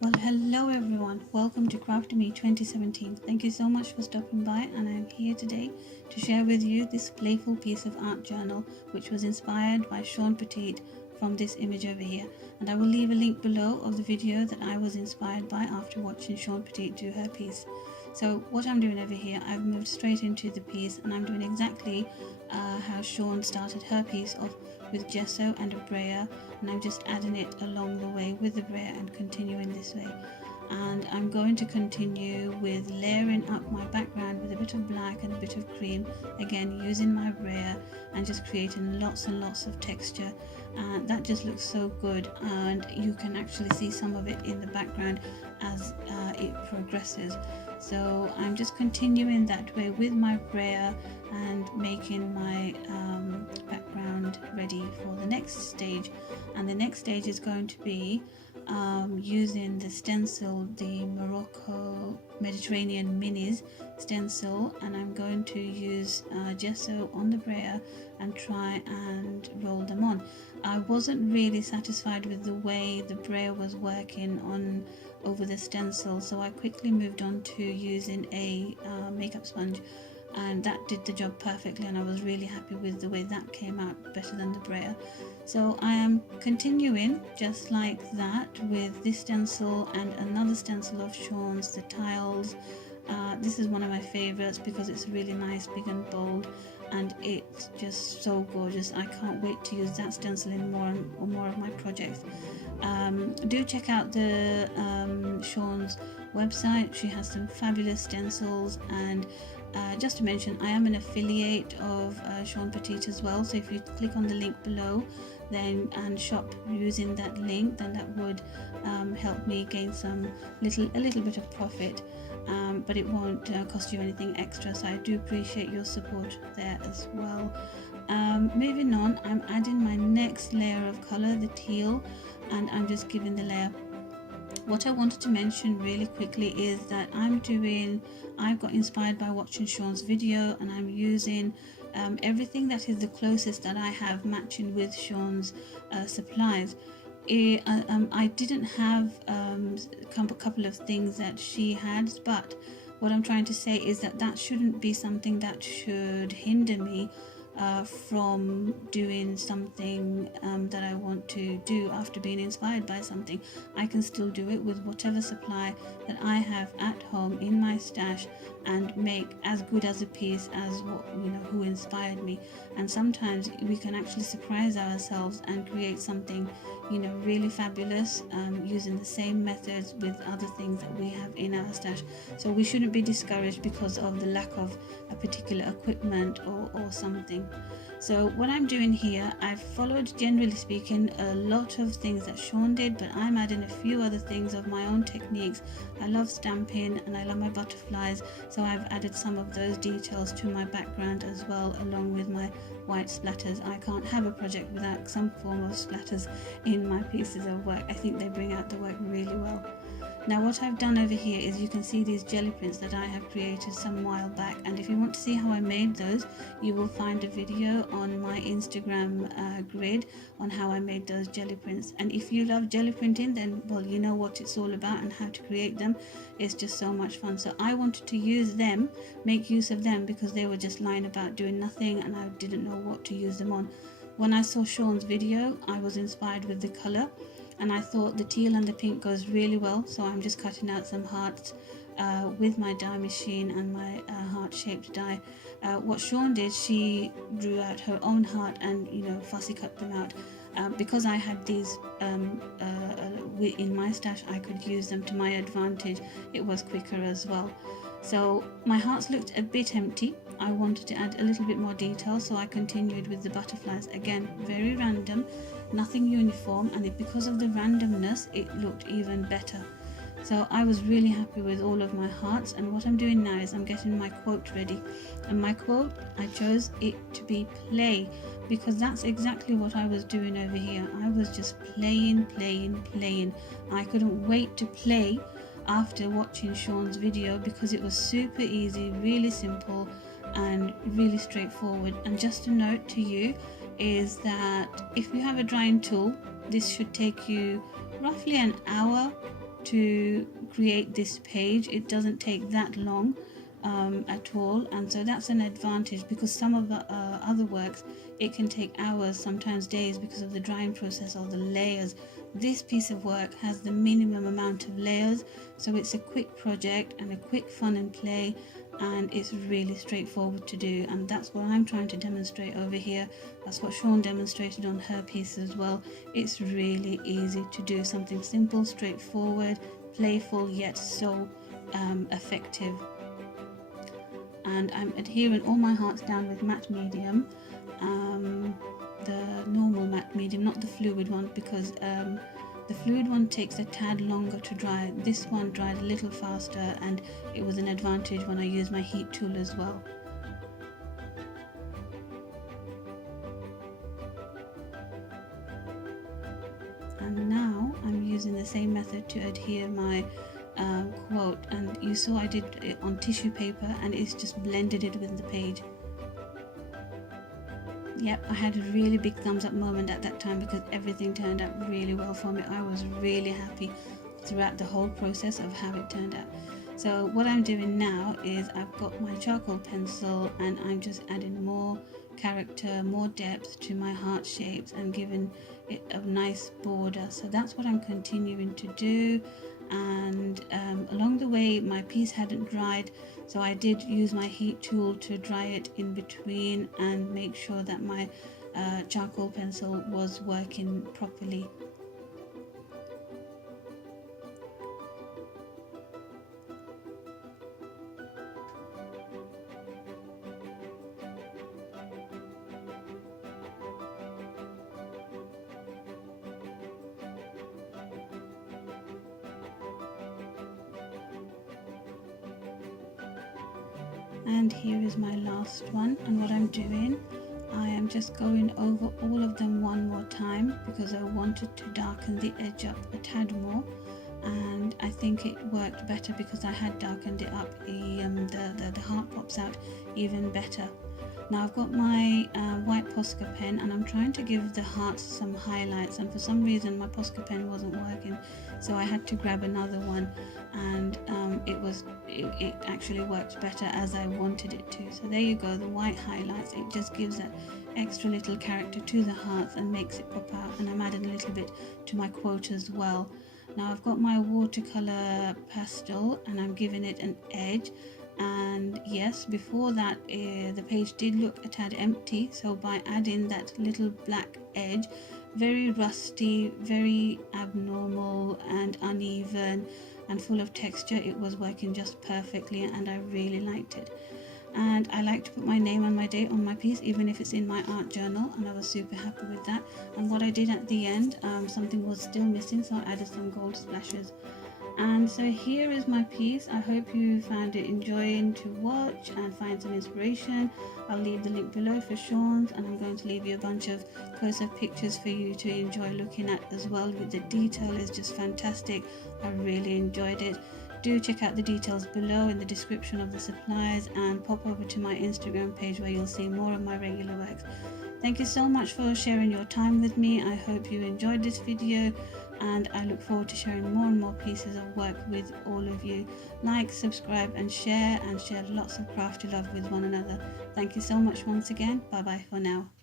Well, hello everyone. Welcome to Crafty Me 2017. Thank you so much for stopping by, and I'm here today to share with you this playful piece of art journal which was inspired by Shawn Petite from this image over here. And I will leave a link below of the video that I was inspired by after watching Shawn Petite do her piece. So what I'm doing over here, I've moved straight into the piece and I'm doing exactly how Shawn started her piece off with gesso and a brayer, and I'm just adding it along the way with the brayer and continuing this way. And I'm going to continue with layering up my background with a bit of black and a bit of cream, again using my brayer and just creating lots and lots of texture, and that just looks so good, and you can actually see some of it in the background as it progresses. So I'm just continuing that way with my brayer and making my background ready for the next stage. And the next stage is going to be using the stencil, the Morocco Mediterranean Minis stencil, and I'm going to use gesso on the brayer and try and roll them on. I wasn't really satisfied with the way the brayer was working on over the stencil, so I quickly moved on to using a makeup sponge, and that did the job perfectly, and I was really happy with the way that came out, better than the brayer. So I am continuing just like that with this stencil and another stencil of Shawn's, the tiles. This is one of my favorites because it's really nice, big and bold, and it's just so gorgeous. I can't wait to use that stencil in more of my projects. Do check out the Shawn's website. She has some fabulous stencils, and just to mention, I am an affiliate of Shawn Petite as well, so if you click on the link below then and shop using that link, then that would help me gain a little bit of profit, but it won't cost you anything extra, so I do appreciate your support there as well. Moving on, I'm adding my next layer of color, the teal, and I'm just giving the layer. What I wanted to mention really quickly is that I've got inspired by watching Shawn's video, and I'm using everything that is the closest that I have matching with Shawn's supplies. I didn't have a couple of things that she had, but what I'm trying to say is that shouldn't be something that should hinder me from doing something that I want to do after being inspired by something. I can still do it with whatever supply that I have at home in my stash and make as good as a piece as who inspired me. And sometimes we can actually surprise ourselves and create something really fabulous using the same methods with other things that we have in our stash. So we shouldn't be discouraged because of the lack of a particular equipment or something. So what I'm doing here, I've followed, generally speaking, a lot of things that Shawn did, but I'm adding a few other things of my own techniques. I love stamping and I love my butterflies, so I've added some of those details to my background as well, along with my white splatters. I can't have a project without some form of splatters in my pieces of work. I think they bring out the work really well. Now what I've done over here is you can see these jelly prints that I have created some while back, and if you want to see how I made those, you will find a video on my Instagram grid on how I made those jelly prints. And if you love jelly printing, then well, you know what it's all about and how to create them. It's just so much fun. So I wanted to use them, make use of them, because they were just lying about doing nothing and I didn't know what to use them on. When I saw Shawn's video, I was inspired with the color, and I thought the teal and the pink goes really well, so I'm just cutting out some hearts with my die machine and my heart-shaped die. What Shawn did, she drew out her own heart and fussy cut them out. Because I had these in my stash, I could use them to my advantage. It was quicker as well. So my hearts looked a bit empty. I wanted to add a little bit more detail, so I continued with the butterflies. Again, very random, nothing uniform, and because of the randomness, it looked even better. So I was really happy with all of my hearts, and what I'm doing now is I'm getting my quote ready. And my quote, I chose it to be play, because that's exactly what I was doing over here. I was just playing. I couldn't wait to play after watching Shawn's video because it was super easy, really simple and really straightforward. And just a note to you is that if you have a drying tool, this should take you roughly an hour to create this page. It doesn't take that long at all, and so that's an advantage, because some of the other works it can take hours, sometimes days, because of the drying process or the layers. This piece of work has the minimum amount of layers, so it's a quick project and a quick fun and play, and it's really straightforward to do, and that's what I'm trying to demonstrate over here. That's what Shawn demonstrated on her piece as well. It's really easy to do, something simple, straightforward, playful, yet so effective. And I'm adhering all my hearts down with matte medium, the normal matte medium, not the fluid one, because the fluid one takes a tad longer to dry. This one dried a little faster, and it was an advantage when I used my heat tool as well. And now I'm using the same method to adhere my quote, and you saw I did it on tissue paper, and it's just blended it with the page. Yep, I had a really big thumbs up moment at that time, because everything turned out really well for me. I was really happy throughout the whole process of how it turned out. So what I'm doing now is I've got my charcoal pencil, and I'm just adding more character, more depth to my heart shapes, and giving it a nice border. So that's what I'm continuing to do. And along the way my piece hadn't dried, so I did use my heat tool to dry it in between and make sure that my charcoal pencil was working properly. And here is my last one, and what I'm doing, I am just going over all of them one more time, because I wanted to darken the edge up a tad more, and I think it worked better because I had darkened it up. The heart pops out even better. Now I've got my white Posca pen, and I'm trying to give the hearts some highlights, and for some reason my Posca pen wasn't working, so I had to grab another one, and it actually worked better as I wanted it to. So there you go, the white highlights, it just gives that extra little character to the hearts and makes it pop out, and I'm adding a little bit to my quote as well. Now I've got my watercolor pastel, and I'm giving it an edge. And yes, before that the page did look a tad empty, so by adding that little black edge, very rusty, very abnormal and uneven and full of texture, it was working just perfectly, and I really liked it. And I like to put my name and my date on my piece, even if it's in my art journal, and I was super happy with that. And what I did at the end, something was still missing, so I added some gold splashes. And so here is my piece. I hope you found it enjoying to watch and find some inspiration. I'll leave the link below for Shawn's, and I'm going to leave you a bunch of close-up pictures for you to enjoy looking at as well. With the detail is just fantastic. I really enjoyed it. Do check out the details below in the description of the supplies, and pop over to my Instagram page where you'll see more of my regular works. Thank you so much for sharing your time with me. I hope you enjoyed this video, and I look forward to sharing more and more pieces of work with all of you. Like, subscribe and share lots of crafty love with one another. Thank you so much once again. Bye bye for now.